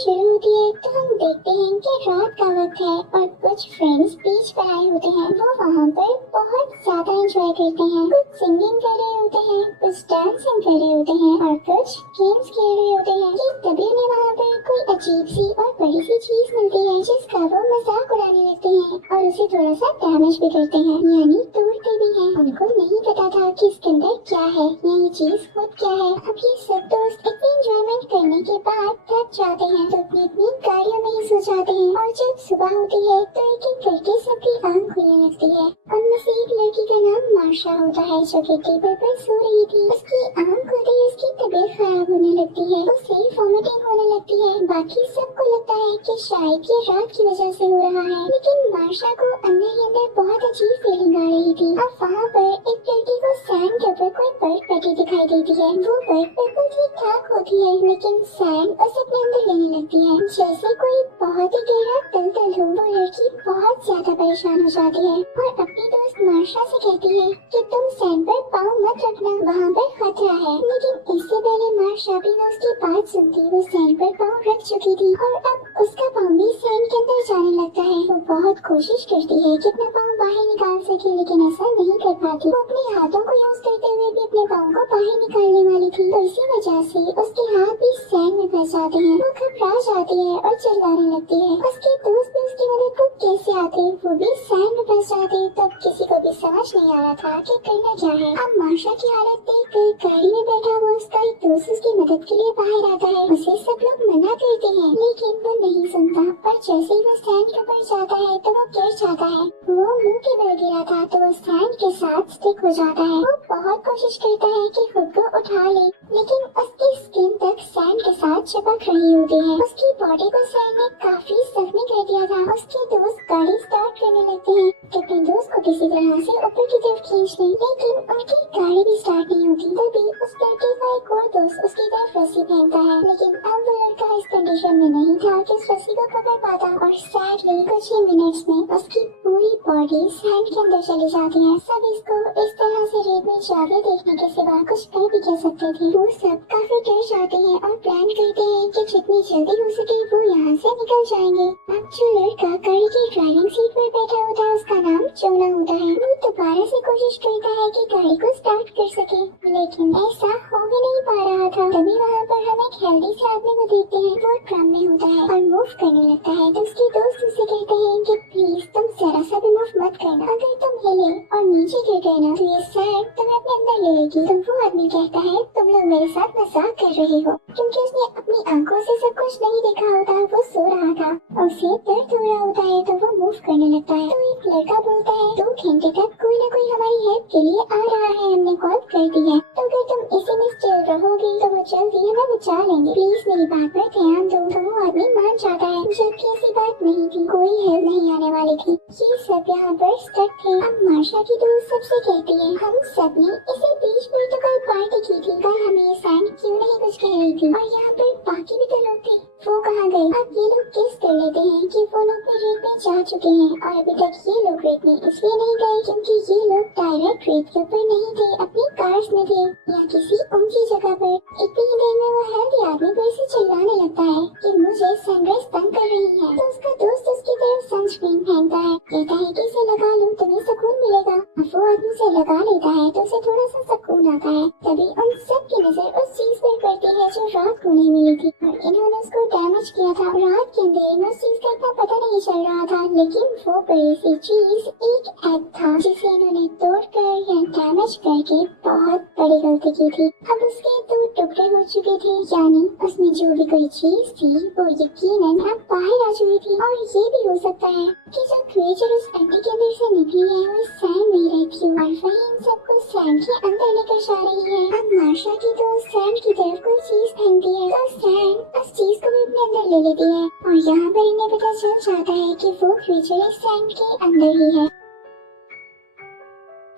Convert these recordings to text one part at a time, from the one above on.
शुरू होती है तो हम देखते हैं कि रात का वक्त है और कुछ फ्रेंड्स बीच पर आए होते हैं। वो वहाँ पर बहुत ज्यादा एंजॉय करते हैं। कुछ सिंगिंग कर रहे होते हैं, कुछ डांसिंग कर रहे होते हैं और कुछ गेम्स खेल रहे होते हैं। कि तभी उन्हें वहाँ पर कोई अजीब सी और बड़ी सी चीज मिलती है जिसका वो मजाक उड़ाने लगते हैं और उसे थोड़ा सा डैमेज भी करते हैं, यानी तोड़ते भी हैं। उनको नहीं पता था कि इसके अंदर क्या है या ये चीज खुद क्या है। अब ये सब दोस्त इतनी एंजॉयमेंट करने के बाद थक जाते हैं तो अपनी अपनी गाड़ियों में ही सो जाते हैं। और जब सुबह होती है तो एक एक करके सबकी आँख खुलने लगती है। उनमें से एक लड़की का नाम मार्शा होता है जो कि टेबल पर सो रही थी। उसकी आँख खुलते ही उसकी तबीयत खराब होने लगती है, उसे वॉमिटिंग होने लगती है। बाकी सबको लगता है कि शायद ये रात की वजह से हो रहा है, लेकिन मार्शा को अंदर ही अंदर बहुत अजीब फीलिंग आ रही थी। अब वहाँ पर एक लड़की को सैंड के ऊपर कोई बर्ड बैठी दिखाई देती है। वो बर्ड बिल्कुल ठीक ठाक होती है लेकिन सैंड उसे अपने अंदर लेने लगती है जैसे कोई बहुत ही गहरा दलदल हो। वो लड़की बहुत ज्यादा परेशान हो जाती है और अपनी दोस्त मार्शा से कहती है कि तुम सैंड पर पाँव मत रखना, वहाँ पर खतरा है। लेकिन इससे पहले मार्शा भी उसकी बात सुनती वो सैंड पर पाँव रख चुकी थी और अब उसका पाँव भी सैंड के अंदर जाने लगता है। वो बहुत कोशिश करती है कि अपना पाँव बाहर निकाल सके लेकिन ऐसा नहीं कर पाती। वो अपने हाथों को यूज करते हुए भी अपने पाँव को बाहर निकालने वाली थी तो इसी वजह से उसके हाथ भी सैंड में फंस जाते हैं। वो घबरा जाती है और चिल्लाने लगती है। उसके दोस्त भी उसकी मदद को कैसे आते, वो भी सैंड में फंस जाते। तब किसी को भी समझ नहीं आ रहा था कि करना क्या है। अब मार्शा की हालत देखकर गाड़ी में बैठा हुआ उसका एक दोस्त उसकी मदद के लिए बाहर आता है। उसे सब लोग मना करते हैं लेकिन वो नहीं सुनता और जैसे ही वो सैंड के ऊपर जाता है तो वो गिर जाता है। वो मुंह के बल गिरा था तो वो सैंड के साथ स्टिक हो जाता है। वो बहुत कोशिश करता है कि खुद को उठा ले लेकिन उसकी स्किन तक सैंड के साथ चिपक रही होती है। उसकी बॉडी को सैंड ने काफी जख्मी कर दिया था। उसके दोस्त गाड़ी स्टार्ट करने लगते हैं कि अपने दोस्त को किसी तरह से ऊपर की तरफ खींच ले लेकिन उनकी गाड़ी भी स्टार्ट नहीं होती। तभी उस लड़के का एक और दोस्त उसकी तरफ रस्सी फेंकता है लेकिन अब वो लड़का इस कंडीशन में नहीं था कि उस रस्सी को पकड़ पाता और सैडली कुछ ही मिनट्स में उसकी पूरी बॉडी सैंड के अंदर चली जाती है। सब इसको इस तरह से रेत में जाके देखने के सिवा कुछ कर भी कह सकते थे। वो सब काफी डर जाते हैं और प्लान करते हैं कि जितनी जल्दी हो सके वो यहाँ से निकल जाएंगे। अब जो लड़का गाड़ी की ड्राइविंग सीट पर बैठा होता है उसका नाम जोना होता है। वो दोबारा से कोशिश करता है कि गाड़ी को स्टार्ट कर सके लेकिन ऐसा हो ही नहीं पा रहा था। तभी वहाँ पर हम एक हेल्दी से आदमी को देखते हैं। वो ड्रम में होता है और मूव करने लगता है तो उसके दोस्त उससे कहते हैं कि प्लीज तुम जरा सा भी मूव मत करना, अगर तुम हिले और नीचे गिर गए ना तो ये सैंड तुम्हें अपने अंदर लेगी। तो वो आदमी कहता है तुम लोग मेरे साथ मजाक कर रहे हो, क्योंकि उसने अपनी आंखों से सब कुछ नहीं देखा होता। वो सो रहा था, उसे दर्द हो रहा होता है तो वो मूव करने लगता है। तो एक लड़का बोलता है 2 घंटे तक कोई ना कोई हमारी हेल्प के लिए आ रहा है, हमने कॉल कर दी है, तो अगर तुम इसी में स्टिल रहोगे तो वो जल्दी हमें बचा लेंगे, प्लीज मेरी बात पर ध्यान दो। तो वो आदमी मान जाता है जबकि ऐसी बात नहीं थी, कोई हेल्प नहीं आने वाली थी। ये सब यहाँ पर स्टक थे। अब मार्शा की दोस्त सबसे कहती है हम सब ने इसी बीच पर तो कल पार्टी की थी, कल हमें ये सैंड क्यों नहीं कुछ कह रही थी और यहाँ पर बाकी भी तो लोग थे, वो कहाँ गए। अब ये लोग किस कर लेते हैं कि वो लोग भी रेत में जा चुके हैं और अभी तक ये लोग रेत में इसलिए नहीं गए क्योंकि ये लोग डायरेक्ट रेत के ऊपर नहीं थे, अपनी कार्स में थे या किसी ऊंची जगह पर। इतनी ही देर में वो हेल्दी आदमी फिर से चिल्लाने लगता है कि मुझे सनराइज तंग कर रही है। तो उसका दोस्त उसकी तरफ सनस्क्रीन फेंकता है, कहता है कि इसे लगा लो तुम्हें सुकून मिलेगा। अब वो आदमी से लगा लेता है तो उसे थोड़ा सा सुकून आता है। तभी उन सब की नजर उस चीज पर पड़ती है जो रात को नहीं मिली थी और इन्होंने उसको डैमेज किया था। रात के अंधेरे में उस चीज का इतना पता नहीं चल रहा था लेकिन वो बड़ी सी चीज एक एग था जिसे इन्होंने तोड़कर या डैमेज करके बहुत बड़ी गलती की थी। अब उसके 2 टुकड़े हो चुके थे, यानी उसमें जो भी कोई चीज थी वो यकीनन अब बाहर आ चुकी थी। और ये भी हो सकता है कि जो क्रिएचर उस अंडे के अंदर से निकली है वो सैंड में रहती है और वही इन सबको सैंड के अंदर लेकर जा रही है। अब मार्शा की दोस्त सैंड की तरफ कोई चीज फेंकती है तो सैंड उस चीज को भी अपने अंदर ले लेती है और यहाँ पर इन्हें पता चल जाता है कि वो क्रिएचर इस सैंड के अंदर ही है।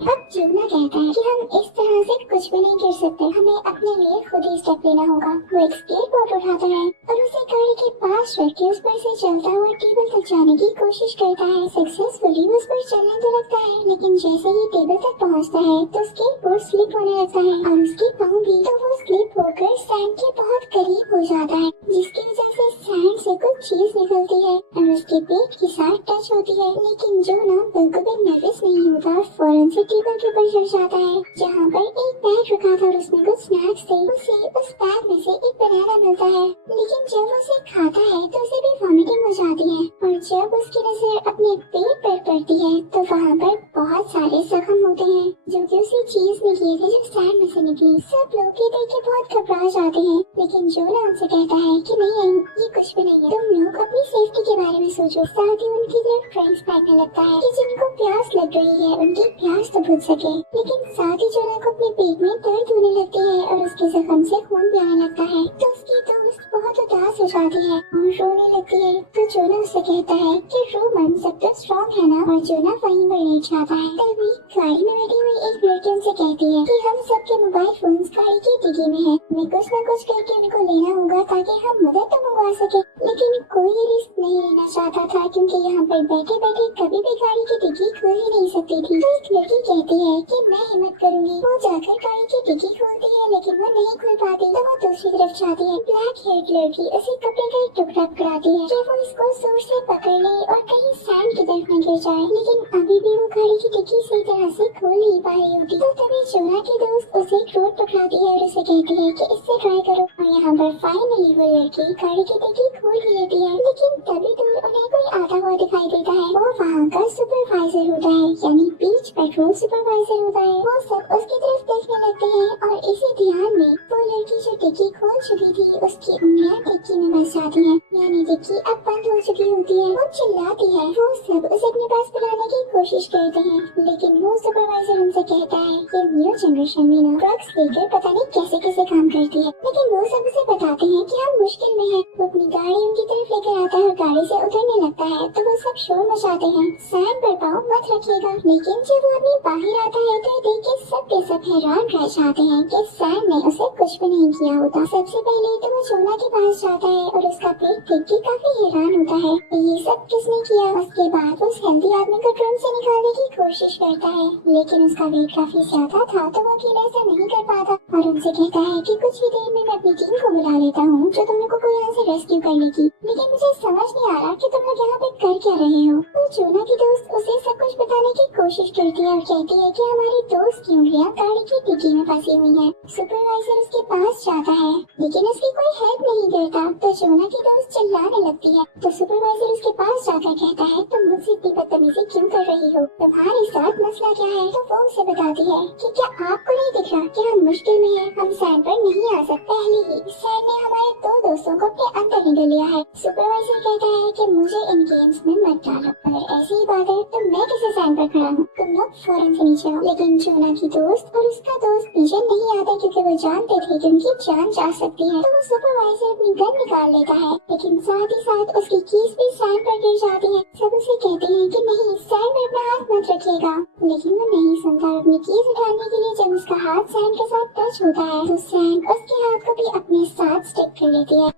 अब जोना कहता है कि हम इस तरह से कुछ भी नहीं कर सकते, हमें अपने लिए खुद ही स्टेप लेना होगा। वो एक स्केटबोर्ड उठाता है और उसे गाड़ी के पास रख के उस पर से चलता हुआ टेबल तक जाने की कोशिश करता है। सक्सेसफुली उस पर चलने तो लगता है लेकिन जैसे ही टेबल तक पहुंचता है तो स्केटबोर्ड स्लिप होने लगता है और उसके पाँव भी, तो वो स्लिप होकर सैंड के बहुत करीब हो जाता है जिसकी वजह से सैंड से कुछ चीज निकलती है और उसके पेट के साथ टच होती है, लेकिन जोना बिल्कुल भी नर्वस नहीं होता और फौरन से टेबल के ऊपर चढ़ जाता है जहाँ पर एक बैग रखा था और उसमें कुछ स्नैक्स थे। उसे उस बैग में से एक बनाना मिलता है, लेकिन जब वो उसे खाता है तो उसे भी वॉमिटिंग हो जाती है और जब उसकी नजर अपने पेट पर पड़ती है तो वहाँ पर बहुत सारे जख्म होते हैं जो कि उसी चीज ने किए थे जो सैंड में से निकली। सब लोग ये देख के बहुत घबरा जाते हैं, लेकिन जोना उनसे कहता है कि नहीं ये कुछ भी नहीं है, तुम लोग अपनी सेफ्टी के बारे में सोचो। साथ ही उनकी तरफ ड्रिंक्स फेंकने लगता है कि जिनको प्यास लग रही है उनकी प्यास तो बुझ सके, लेकिन साथ ही जोना को अपने पेट में दर्द होने लगती है और उसके जख्म से खून भी आने लगता है। तो उसकी दोस्त बहुत उदास हो जाती है और रोने लगती है। तो जोना उससे कहता है कि रो मन, सब तो स्ट्रॉन्ग है ना। और जोना वहीं पर लेट जाता है। तभी गाड़ी में बैठी हुई एक लड़की उनसे कहती है कि हम सबके मोबाइल फोन्स गाड़ी की डिग्गी में है, हमें कुछ न कुछ करके उनको लेना होगा ताकि हम मदद तो मंगवा सके। लेकिन कोई ये रिस्क नहीं लेना चाहता था क्योंकि यहाँ पर बैठे बैठे कभी भी गाड़ी की डिग्गी खोल ही नहीं सकती थी। तो एक लड़की कहती है कि मैं हिम्मत करूंगी। वो जाकर गाड़ी की डिग्गी खोलती है, लेकिन वो नहीं खुल पाती। तो वो दूसरी तरफ जाती है। ब्लैक हेयर लड़की उसे कपड़े का एक टुकड़ा पकड़ाती है कि वो इसको जोर से पकड़ ले और कहीं सैंड की तरफ न गिर जाए, लेकिन अभी भी वो गाड़ी की डिग्गी सही तरह से खोल नहीं पा रही होती। तो तभी जोना की दोस्त उसे एक रोड पकड़ाती है और उसे कहती है कि इससे ट्राई करो। और यहाँ पर फाइनली वो लड़की गाड़ी की डिग्गी खोल ही लेती है, लेकिन तभी दूर उन्हें कोई आता हुआ दिखाई देता है। वो वहाँ का सुपरवाइजर होता है, यानी बीच पेट्रोल सुपरवाइजर होता है। वो सब उसकी तरफ देखने लगते हैं और इसी ध्यान में वो लड़की जो डिग्गी खोल चुकी थी उसकी उंगलियां डिग्गी में फंस जाती हैं, यानी डिग्गी अब बंद हो चुकी होती है। वो चिल्लाती है। वो सब उसे अपने पास बुलाने की कोशिश करते हैं, लेकिन वो सुपरवाइजर उनसे कहता है कि न्यू जनरेशन में ना ड्रग्स लेकर पता नहीं कैसे कैसे काम करती है। लेकिन वो सब उसे बताते हैं कि हम मुश्किल में हैं। वो अपनी गाड़ी उनकी तरफ लेकर आता है और गाड़ी से उतरने लगता है तो वो सब शोर मचाते हैं, सैंड पर पाँव मत रखिएगा। लेकिन जब वो आदमी बाहर आता है तो देख के सब के सब हैरान रह जाते हैं कि सैंड ने उसे कुछ भी नहीं किया होता। सबसे पहले तो वो जोना के पास जाता है और उसका पेट देख के काफी हैरान होता है ये सब किसने किया। उसके बाद वो उस हेल्दी आदमी को ट्रंक से निकालने की कोशिश करता है, लेकिन उसका वेट काफी ज्यादा था तो वो अकेले ऐसा नहीं कर पाता और उनसे कहता है कि कुछ ही देर में मैं अपनी टीम को बुला लेता हूँ जो तुम लोगों को यहाँ से रेस्क्यू करने की। लेकिन मुझे समझ नहीं आ रहा कि तुम लोग यहाँ पे कर क्या रहे हो। तो जोना की दोस्त उसे सब कुछ बताने की कोशिश करती है और कहती है कि हमारी दोस्त की उंगलियां गाड़ी की डिग्गी में फंसी हुई है। सुपरवाइजर उसके पास जाता है, लेकिन उसकी कोई हेल्प नहीं करता। तो जोना की दोस्त चिल्लाने लगती है। तो सुपरवाइजर उसके पास जाकर कहता है तुम मुझसे इतनी बदतमीजी क्यों कर रही हो, तुम्हारे साथ मसला क्या है। तो वो उसे बताती है कि क्या आपको नहीं दिख रहा कि हम मुश्किल में हैं, हम सैंड पर नहीं आ सकते। पहले ही सैंड ने हमारे दो दोस्तों को अपने अंदर निगल लिया है। सुपरवाइजर कहता है कि मुझे इन गेम्स में मत डालो, अगर ऐसी ही बात है तो मैं किसी सैंड पर खड़ा हूँ, तुम लोग फौरन से नीचे आओ। लेकिन जोना की दोस्त और उसका दोस्त नीचे नहीं आते क्योंकि वो जानते थे कि उनकी जान जा सकती है। तो वो सुपरवाइजर अपनी गन निकाल लेता है, लेकिन साथ ही साथ उसकी कीज भी सैंड पर गिर जाती है। सब उसे कहते हैं कि नहीं सैंड पर अपना हाथ मत रखिएगा, लेकिन वो नहीं सुनता। अपनी कीज उठाने के लिए जब उसका हाथ सैंड के साथ टच होता है तो सैंड उसके हाथ को भी अपने साथ स्टिक कर लेती है।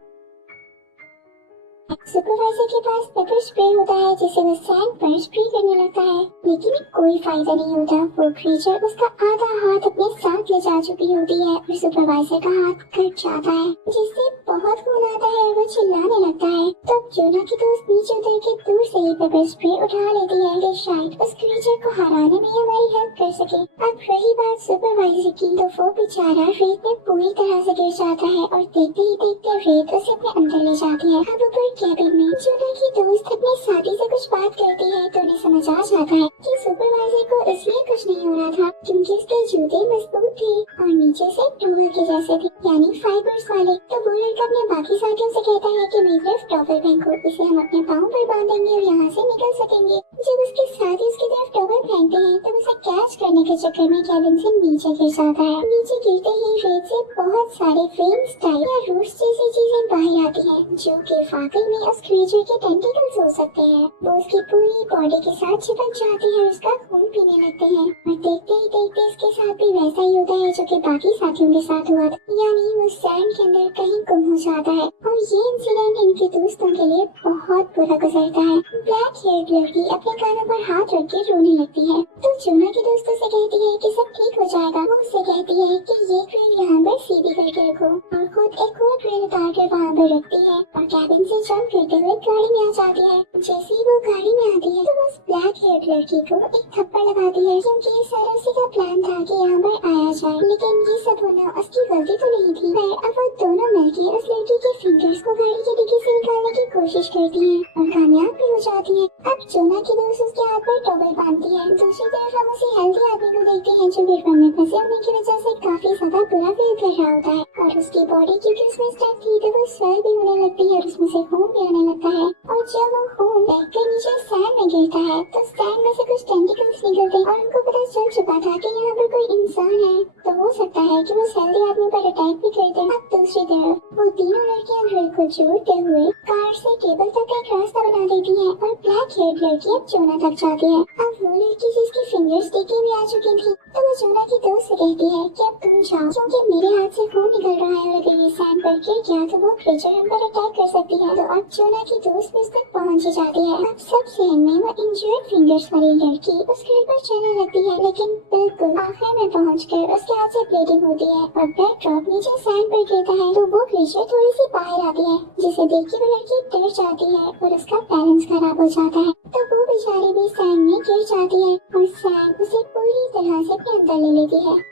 सुपरवाइजर के पास पेपर स्प्रे होता है जिसे वो सैंड पर स्प्रे करने लगता है, लेकिन कोई फायदा नहीं होता। वो क्रीचर उसका आधा हाथ अपने साथ ले जा चुकी होती है और सुपरवाइजर का हाथ कट जाता है जिससे बहुत खून आता है। वो चिल्लाने लगता है। तो जोना की दोस्त नीचे उतर के दूर से ही पेपर स्प्रे उठा लेती है कि शायद उस क्रीचर को हराने में हमारी हेल्प कर सके। अब रही बात सुपरवाइजर की, तो वो बेचारा रेत में पूरी तरह से गिर जाता है और देखते ही देखते रेत उसे अपने अंदर ले जाती है। अब ऊपर कैबिन में जोना की दोस्त अपने साथी से कुछ बात करती है तो उन्हें समझ आ जाता है कि सुपरवाइजर को इसलिए कुछ नहीं हो रहा था क्योंकि उसके जूते मजबूत थे और नीचे से टॉवल के जैसे थे, यानी फाइबर्स वाले। तो वो लड़का अपने बाकी साथियों से कहता है कि मेरी तरफ टॉवल फेंको, इसे हम अपने पाँव पर बांधेंगे और यहाँ से निकल सकेंगे। जब उसके साथी उसकी तरफ टॉवल फेंकते हैं तो उसे कैच करने के चक्कर में कैबिन से नीचे गिर जाता है। नीचे गिरते ही रेत से बहुत सारे फेन्स टाइप या रूट्स जैसी चीजें बाहर आती हैं जो कि वाकई में उस क्रीचर के टेंटिकल्स हो सकते हैं। वो उसकी पूरी बॉडी के साथ चिपक जाती है और उसका खून पीने लगते हैं और देखते ही देखते इसके साथ भी वैसा ही होता है जो कि बाकी साथियों के साथ हुआ था, यानी वो सैंड के अंदर कहीं गुम हो जाता है। और ये इंसिडेंट इनके दोस्तों के लिए बहुत बुरा गुजरता है। ब्लैक हेयर लड़की अपने अपने कानों पर हाथ रख के रोने लगती है। तो जोना की दोस्त उसे कहती है कि सब ठीक हो जाएगा। वो उससे कहती है कि ये ट्रेन यहाँ पर सीधी करके रखो और खुद एक और ट्रेन उतार कर वहाँ पर रखती है और कैबिन से जंप करते हुए गाड़ी में आ जाती है। जैसे ही वो गाड़ी में आती है तो उस ब्लैक हेयर लड़की को एक थप्पड़ लगाती है, क्योंकि ये सारा उसी का प्लान था कि यहाँ पर आया जाए। लेकिन ये सब होना उसकी गलती तो नहीं थी। फिर अब वो दोनों मिलकर उस लड़की के फिंगर्स को गाड़ी के डिग्गी से निकालने की कोशिश करती है और कामयाब भी हो जाती है। अब जोना की दोस्त उसके हाथ पर टॉवल बांधती है। दूसरी तरफ हम उसी हेल्दी आदमी को देखते हैं जो गिरफ्तार में फंसे होने की वजह से काफी ज्यादा बुरा फील कर रहा होता है और उसकी बॉडी क्योंकि उसमें स्टक थी तो वो स्वेल भी होने लगती है और उसमें से खून भी आने लगता है। और जब वो खून बहकर नीचे सैंड में गिरता है तो सैंड में से कुछ टेंटिकल्स निकलते हैं और उनको पता चल चुका था कि यहाँ पर कोई इंसान है, तो हो सकता है कि वो हेल्दी आदमी पर अटैक भी कर दे। अब दूसरी तरफ वो तीनों लड़कियां ड्रिल को जोड़ते हुए कार से टेबल तक एक रास्ता बना देती है और ब्लैक हेयर लड़की अब जोना तक जाती है। अब वो लड़की जिसकी फिंगर्स टिकी भी आ चुकी थी तो वो जोना की दोस्त से कहती है कि अब तुम जाओ, क्योंकि मेरे हाथ से खून निकल रहा है और अगर ये सैंड पर गिर गया तो वो क्रीचर हम पर अटैक कर सकती है। तो अब जोना की दोस्त उस तक पहुंच जाती है। अब सबसे एंड में वो इंजर्ड फिंगर्स वाली लड़की उस घर पर चलने लगती है, लेकिन बिल्कुल आखिर में पहुंचकर उसके हाथ से ब्लीडिंग होती है और ब्लड ड्रॉप नीचे सैंड पर गिरता है तो वो क्रीचर थोड़ी सी बाहर आती है, जिसे देख के वो लड़की डर जाती है और उसका बैलेंस खराब हो जाता है। तो वो बेचारी भी सैंड में गिर जाती है और सैंड उसे पूरी तरह से अपने अंदर ले लेती है।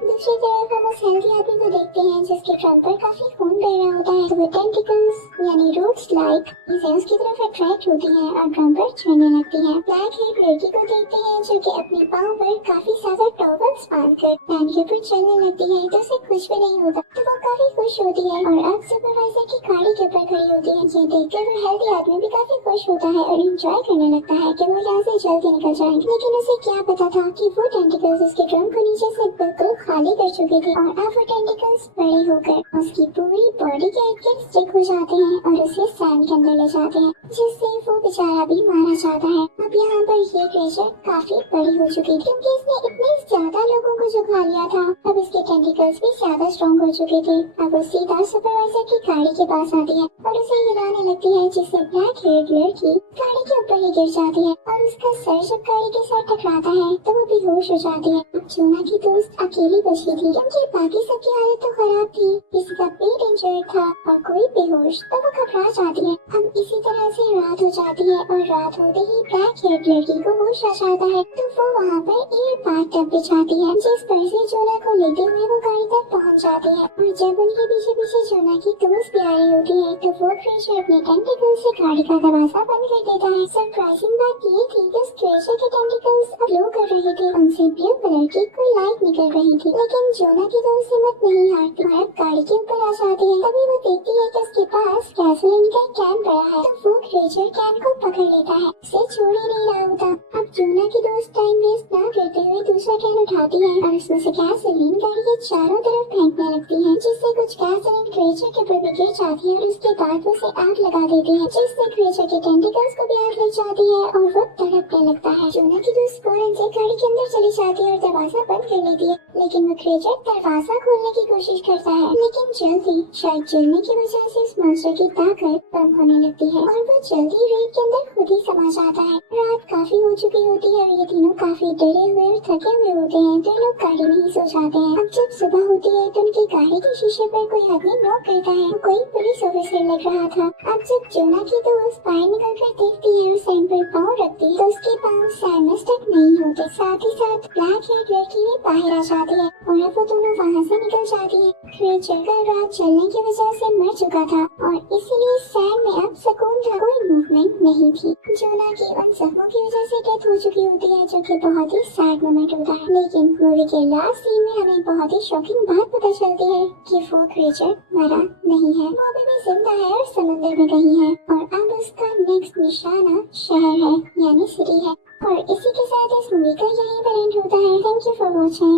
दूसरी तरफ हम उस हेल्दी आदमी को देखते हैं जिसके ट्रंक पर काफी खून बह रहा होता है। तो वो टेंटिकल्स यानी रूट्स लाइक इसे उसकी तरफ अट्रैक्ट होती हैं और ड्रम पर चढ़ने लगती हैं। ब्लैक हेयर लड़की को देखते हैं जो कि अपने पाँव पर काफी ज्यादा टॉवल्स बांधकर पैन के ऊपर चलने लगती है, तो उसे कुछ भी नहीं होता। तो वो काफी खुश होती है और अब सुपरवाइजर की गाड़ी के ऊपर खड़ी होती है। ये देखकर वो हेल्दी आदमी भी काफी खुश होता है और एंजॉय करने लगता है कि वो यहाँ से जल्दी निकल जाएंगे। लेकिन उसे क्या पता था कि वो टेंटिकल्स उसके ड्रम को नीचे से बिल्कुल खाली कर चुके थे और अब वो टेंटिकल्स बड़े होकर उसकी पूरी बॉडी के इर्द-गिर्द स्टिक हो जाते हैं और उसे सैंड के अंदर ले जाते हैं, जिससे वो बेचारा भी मारा जाता है। अब यहाँ पर ये क्रीचर काफी बड़ी हो चुकी थी क्योंकि इसने इतने ज्यादा लोगों को जो खा लिया था। अब इसके टेंटिकल्स भी ज्यादा स्ट्रॉन्ग हो चुके थे। अब वो सीधा सुपरवाइजर की गाड़ी के पास आती है और उसे हिलाने लगती है, जिससे ब्लैक हेयर लड़की गाड़ी के ऊपर ही गिर जाती है और उसका सर जब गाड़ी के साथ टकराता है तो वो बेहोश हो जाती है। अब जोना की दोस्त अकेली बची थी क्योंकि बाकी सबकी हालत तो खराब थी, किसी का पेट इंजर्ड था और कोई बेहोश, तो वो घबरा जाती है। अब इसी तरह से रात हो जाती है और रात होते ही ब्लैक हेयर लड़की को होश आ जाता है तो वो वहाँ पर एयर बाथटब बिछाती है, जिस पर से जोना को लेते हुए वो गाड़ी तक पहुँच जाती है। और जब उनके पीछे पीछे जोना की दोस्त भी आ रही होती है तो वो क्रीचर अपने टेंटिकल से गाड़ी का दरवाजा बंद कर देता है। सरप्राइजिंग बात ये थी कि उस क्रीचर के टेंटिकल्स ग्लो कर रहे थे, उनसे ब्लू कलर की कोई लाइट निकल रही थी। लेकिन जोना की दोस्त हिम्मत नहीं हारती और अब गाड़ी के ऊपर आ जाती है। तभी वो देखती है कि उसके पास गैसोलीन का कैन पड़ा है तो वो क्रीचर कैन को पकड़ लेता है, उसे छोड़ ही नहीं रहा होता। अब जोना की दोस्त टाइम वेस्ट ना करते हुए दूसरा कैन उठाती है और उसमें से गैसोलीन गाड़ी के चारों तरफ फेंकने लगती है, जिससे कुछ गैसोलीन क्रीचर के ऊपर गिर जाती है और उसके बाद वो उसे आग लगा देती है, जिससे क्रीचर के टेंटिकल्स को भी आग लग जाती है और वो तड़पने लगता है। जोना की दोस्त फौरन से गाड़ी के अंदर चली जाती है और दरवाजा बंद कर लेती है, लेकिन वो क्रीचर दरवाजा खोलने की कोशिश करता है, लेकिन जल्दी शायद जलने की वजह से इस मॉन्स्टर की ताकत कम होने लगती है और वो जल्दी रेत के अंदर खुद ही समा जाता है। रात काफी हो चुकी होती है और ये तीनों काफी डरे हुए और थके हुए होते हैं तो लोग गाड़ी में ही सो जाते हैं। अब जब सुबह होती है तो उनकी गाड़ी के शीशे पर कोई आदमी नॉक करता है, तो कोई पुलिस ऑफिसर लग रहा था। अब जब जोना की दोस्त बाहर निकल कर देखती है और सैंड पर पाँव रखती है तो उसके पाँव सैंड में स्टक नहीं होते। साथ ही साथ ब्लैक हेयर लड़की भी बाहर आ जाती है और अब वो दोनों वहाँ से निकल जाती है। क्रीचर कल रात चलने की वजह से मर चुका था और इसीलिए सैंड में अब सुकून था, कोई मूवमेंट नहीं थी। जोना की उन जख्मों की वजह से डेथ हो चुकी होती है, जो कि बहुत ही सैड मोमेंट होता है। लेकिन मूवी के लास्ट सीन में हमें बहुत ही शॉकिंग बात पता चलती है कि वो क्रीचर मरा नहीं है, वो अभी भी जिंदा है और समंदर में कहीं है और अब उसका नेक्स्ट निशाना शहर है यानी सिटी है। और इसी के साथ इस मूवी का यहीं पर एंड होता है। Thank you for watching.